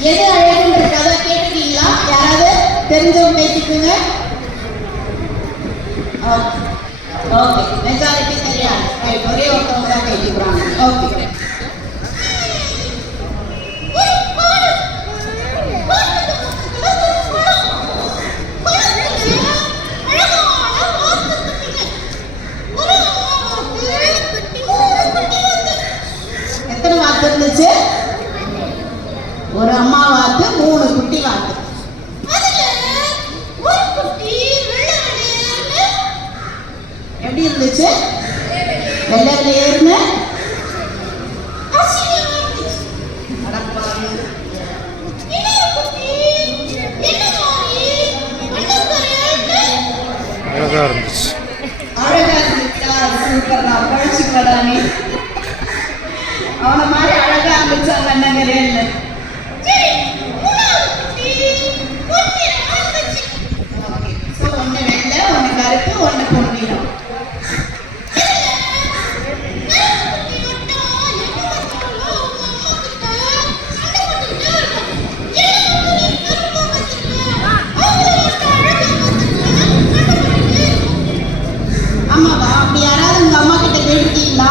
எது அழகுன்ற கதை கேட்டுட்டீங்களா? யாராவது தெரிஞ்சவங்க பேசிக்குங்க. ஓகே, மெஜாரிட்டி தெரியாது. ரைட், ஒரே ஒருத்தவங்க தான் கேட்டுக்கிறாங்க. ஓகே, எத்தனை வாத்து இருந்துச்சு? ஒரு அம்மா வாத்து, 3 குட்டி வாத்து. எப்படி இருந்துச்சு? வெள்ளை வெள்ளையர்னு அழகா இருந்துச்சு. அழகா இருந்துச்சா? சூப்பர் தான், பழிச்சுக்கலானே. அவனை மாதிரி அழகா இருந்துச்சாங்க என்னங்க இல்லை. ஒண்ணு வெள்ளை, ஒண்ணு கருப்பு, ஒண்ணு பொன்னிறம். ஆமாவா? அப்படி யாராவது உங்க அம்மா கிட்ட கேட்டீங்களா?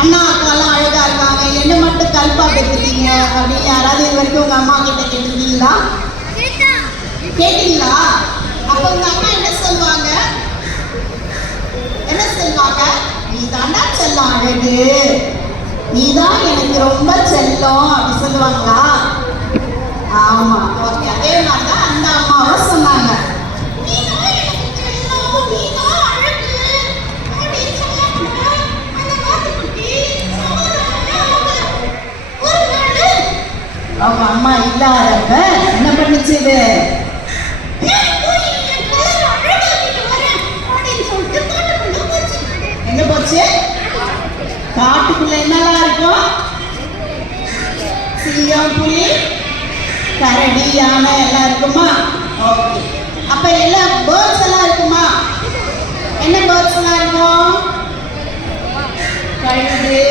அண்ணா அக்காலாம் அழகா இருக்காங்க, என்ன மட்டும் கல்பா பெற்றுட்டீங்க அப்படின்னு யாராவது இது வரைக்கும் உங்க அம்மா கிட்ட கேட்டுருக்கீங்களா? கேட்டீங்களா? அப்ப உங்க அம்மா என்ன சொல்லுவாங்க? என்ன சொல்லுவாங்க? நீ தாண்டா செல்லம் அழகு, நீதான் எனக்கு ரொம்ப செல்லம் அப்படி சொல்லுவாங்களா? ஆமா, ஓகே. அதே மாதிரிதான் அந்த அம்மாவும் சொன்னாங்க. அவங்க அம்மா இல்லாதப்ப என்ன பண்ணுச்சு? இது எங்க போச்சு? காட்டுக்குள்ள என்னெல்லாம் இருக்கும்? சிங்கம், புலி, கரடி, யானை எல்லாம் இருக்குமா? ஓகே. அப்ப எல்லாம் பேர்ட்ஸ் எல்லாம் இருக்குமா? என்ன பேர்ட்ஸ் எல்லாம் இருக்கும்? கழுகு,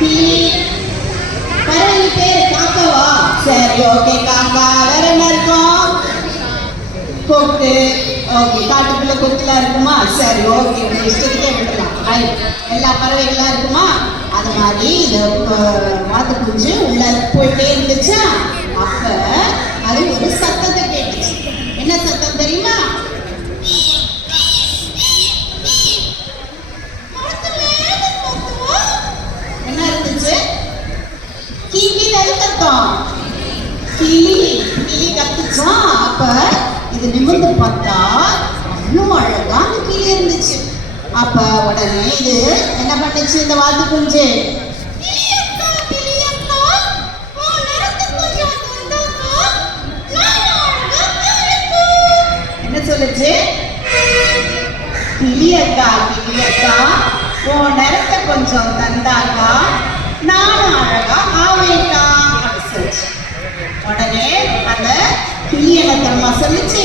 கிளி, பறவை பேரு காக்காவா? சரி, ஓகே, காக்கா. வேற என்ன இருக்கும்? கொக்கு. ஓகே, காட்டுக்குள்ள கொக்குலாம் இருக்குமா? சரி, ஓகே, உங்க இஷ்டத்துக்கே விடலாம். எல்லா பறவைகள்லாம் இருக்குமா? அது மாதிரி இந்த வாத்து குஞ்சு உள்ள போயிட்டே இருந்துச்சா? அப்ப அது ஒரு சத்தத்தை கேட்டுச்சு. என்ன சத்தம் தெரியுமா? என்ன இருந்துச்சு? கிளி கத்தும். கிளி கத்துச்சா? அப்ப இது நிமிர்ந்து பார்த்தா இன்னும் அழகா அந்த கிளி இருந்துச்சு. அப்ப உடனே இது என்ன பண்ணுச்சு? இந்த வாத்து குஞ்சு என்ன சொல்லுச்சு? கிளியக்கா, உன் நிறத்தை கொஞ்சம் தந்தாக்கா நானும் அழகா ஆவேக்கா அப்படி சொல்லிச்சு. உடனே அந்த கிளி என்ன தெரியுமா சொல்லுச்சு?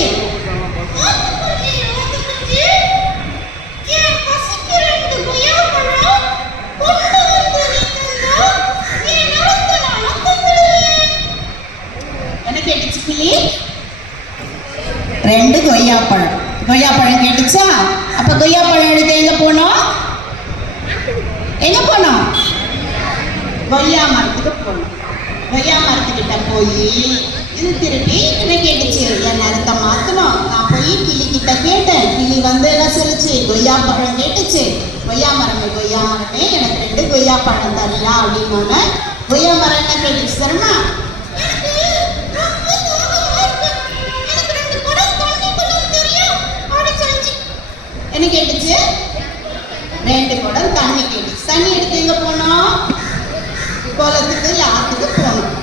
என்ன கேட்டுச்சு கிளி? 2 கொய்யாப்பழம் கேட்டுச்சா? அப்ப கொய்யாப்பழம் எடுத்து எங்க போனோம்? கொய்யா மரத்துக்கு போனோம். கொய்யா மரத்துக்கிட்ட போய் இது திருப்பி என்ன கேட்டுச்சு? என் நிறத்தை மாத்தணும். நான் போய் கிளி கிட்ட கேட்டேன். கிளி வந்து என்ன சொல்லுச்சு? கொய்யா பழம் கேட்டுச்சு. கொய்யா மரமே எனக்கு 2 கொய்யா பழம் தரல அப்படின்னு. கொய்யா மரம் என்ன கேட்டுச்சு தெரியுமா? என்ன கேட்டுச்சு? 2 குடம் தண்ணி கேட்டுச்சு. தண்ணி எடுத்து எங்க போனோம்? குளத்துக்கு, ஆத்துக்கு போனோம்.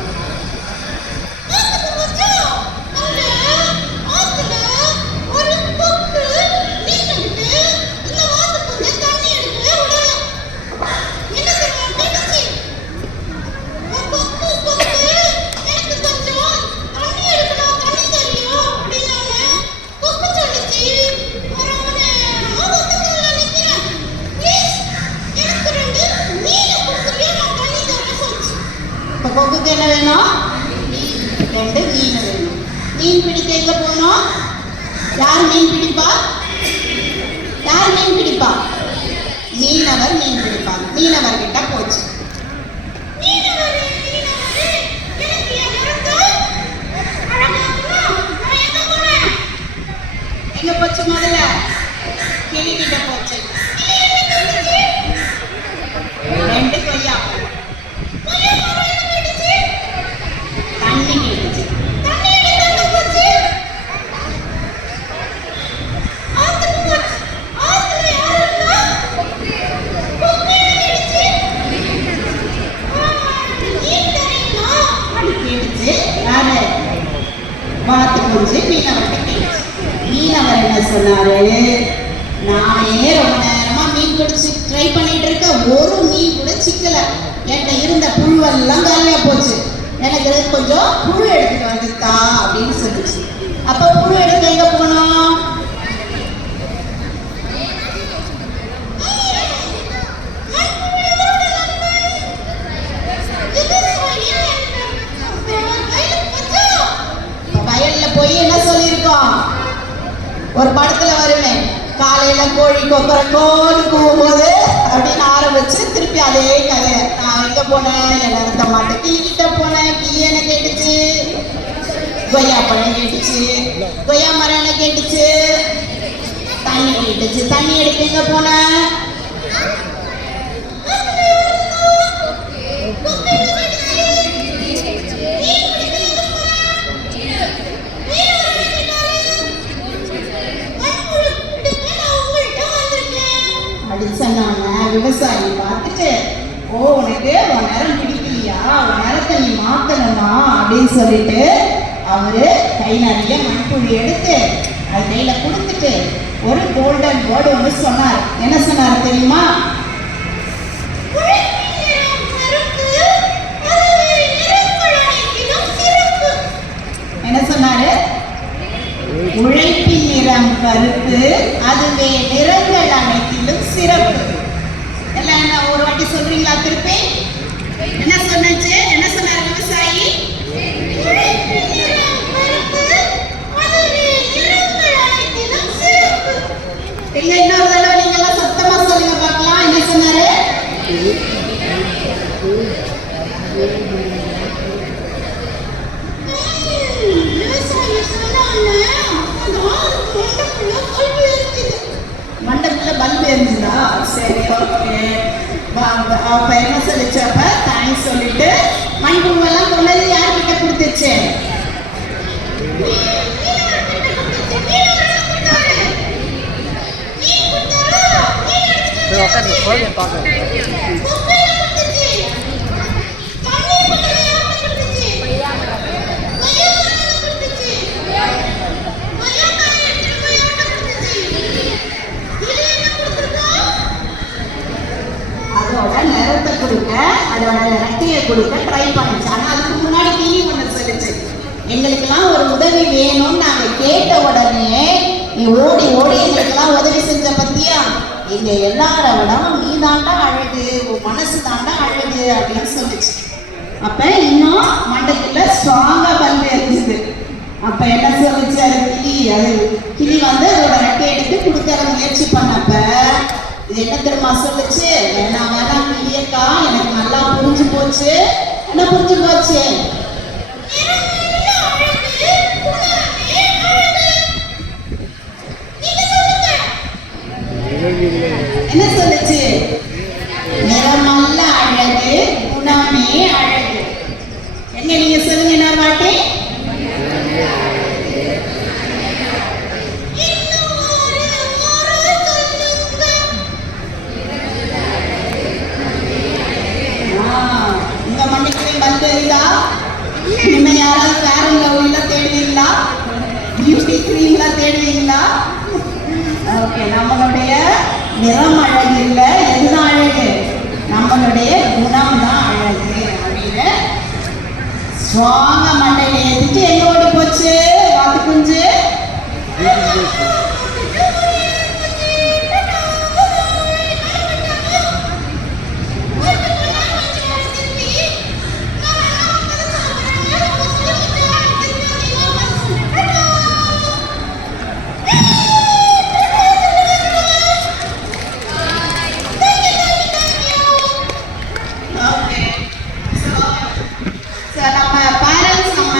கொக்குக்கு என்ன வேணும்? 2 மீன் வேணும். மீன் பிடிக்க எங்க போகணும்? யார் மீன் பிடிப்பா? யார் மீன் பிடிப்பா? மீனவர் மீன் பிடிப்பாங்க. மீனவர் கிட்ட போச்சு. எங்க போச்சு? முதல்ல கிளி கிட்ட போச்சு. 2 கொய்யா தண்ணி கேட்டுச்சு. வாத்து குஞ்சு மீனவர்கிட்ட கேட்டுச்சு. மீனவர் என்ன சொன்னாரு? நானே ரொம்ப நேரமா மீன் பிடிச்சு ட்ரை பண்ணிட்டு இருக்க, ஒரு மீன் கூட சிக்கல. என்கிட்ட இருந்த புழுவெல்லாம் காலியா போச்சு. எனக்கு கொஞ்சம் புழு எடுத்துட்டு வந்துட்டா அப்படின்னு சொல்லிச்சு. அப்ப புழு எடுக்க எங்க போனோம்? வயல்ல போய் என்ன சொல்லியிருக்கோம்? ஒரு படத்துல வருமே, காலையில கோழி கொக்கரக்கோன்னு கூவும்போது அப்படின்னு ஆரம்பிச்சு திருப்பி அதே கதை. நான் எங்க போனேன்? எல்லாரும் மாட்டேன் கிளிக்கிட்ட போனேன். கிளி என்ன கேட்டுச்சு? கொய்யா பழம் கேட்டுச்சு. கொய்யா மரம் என்ன கேட்டுச்சு? தண்ணி கேட்டுச்சு. தண்ணி எடுக்க எங்க போனேன்? விவசாயி பார்த்துட்டு, ஓ உனக்கு உன் நேரம் பிடிக்கலையா, உன் நேரத்தை நீ மாத்தணுமா அப்படின்னு சொல்லிட்டு அவரு கை நிறைய மண்புழு எடுத்து அது கையில கொடுத்துட்டு ஒரு கோல்டன் வேர்டு ஒன்று சொன்னார். என்ன சொன்னார் தெரியுமா? என்ன சொன்னாரு? உழைப்பின் நிறம் கருப்பு, அதுவே நிறங்கள் அனைத்திலும் சிறப்பு. எல்லாம் என்ன ஒரு வாட்டி சொல்றீங்களா திருப்பி? என்ன சொன்னாச்சு? என்ன சொன்னார் விவசாயி? உழைப்பின் நிறம் கருப்பு, அதுவே நிறங்கள் அனைத்திலும் சிறப்பு. இல்ல இன்னொரு தடவை நீங்க எல்லாம் சத்தமா சொல்லுங்க பார்க்கலாம். என்ன சொன்னாரு? மண்டபத்துல பல்பு இருந்துதா? சரி, ஓகே. அப்ப என்ன சொல்லிச்சு? அப்ப தேங்க்ஸ் சொல்லிட்டு மண்புழுவெல்லாம் கொண்டு யார்கிட்ட கொடுத்துச்சு? அதோட நிறத்தை கொடுக்க, அதோட ரெக்கையை கொடுக்க ட்ரை பண்ணுச்சு. ஆனா அதுக்கு முன்னாடி கிளி ஒண்ணு சொல்லிச்சு, எங்களுக்கெல்லாம் ஒரு உதவி வேணும்னு நாங்க கேட்ட உடனே நீ ஓடி ஓடி எங்களுக்கெல்லாம் உதவி செஞ்ச பத்தியா? இங்க எல்லார விடவும் நீ தாண்டா அழகு, உன் மனசு தாண்டா அழகு அப்படின்னு சொல்லிச்சு. அப்ப இன்னும் மண்டக்குள்ள ஸ்ட்ராங்கா பல்பு இருந்துச்சு. அப்ப என்ன சொல்லிச்சு அது கிளி? அது கிளி வந்து அதோட ரெக்கை எடுத்து கொடுக்கற முயற்சி பண்ணப்ப இது என்ன தெரியுமா சொல்லுச்சு? வேணாம் வேணாம் கிளியக்கா, எனக்கு நல்லா புரிஞ்சு போச்சு. என்ன புரிஞ்சு போச்சு? என்ன சொல்லுச்சு? நிறமல்ல அழகு, குணமே அழகு. எங்க நீங்க சொல்லுங்க இன்னொரு வாட்டி. இந்த மண்ணுக்கு பல்பு இருந்தா இனிமே யாராவது ஃபேர் அண்ட் லவ்லில தேடுவீங்களா? பியூட்டி கிரீம்ல தேடுவீங்களா? ஓகே, நம்மளுடைய நிறம் அழகு இல்லை, எதுதான் அழகு? நம்மளுடைய குணம் தான் அழகு அப்படின்னு ஸ்ட்ராங்கா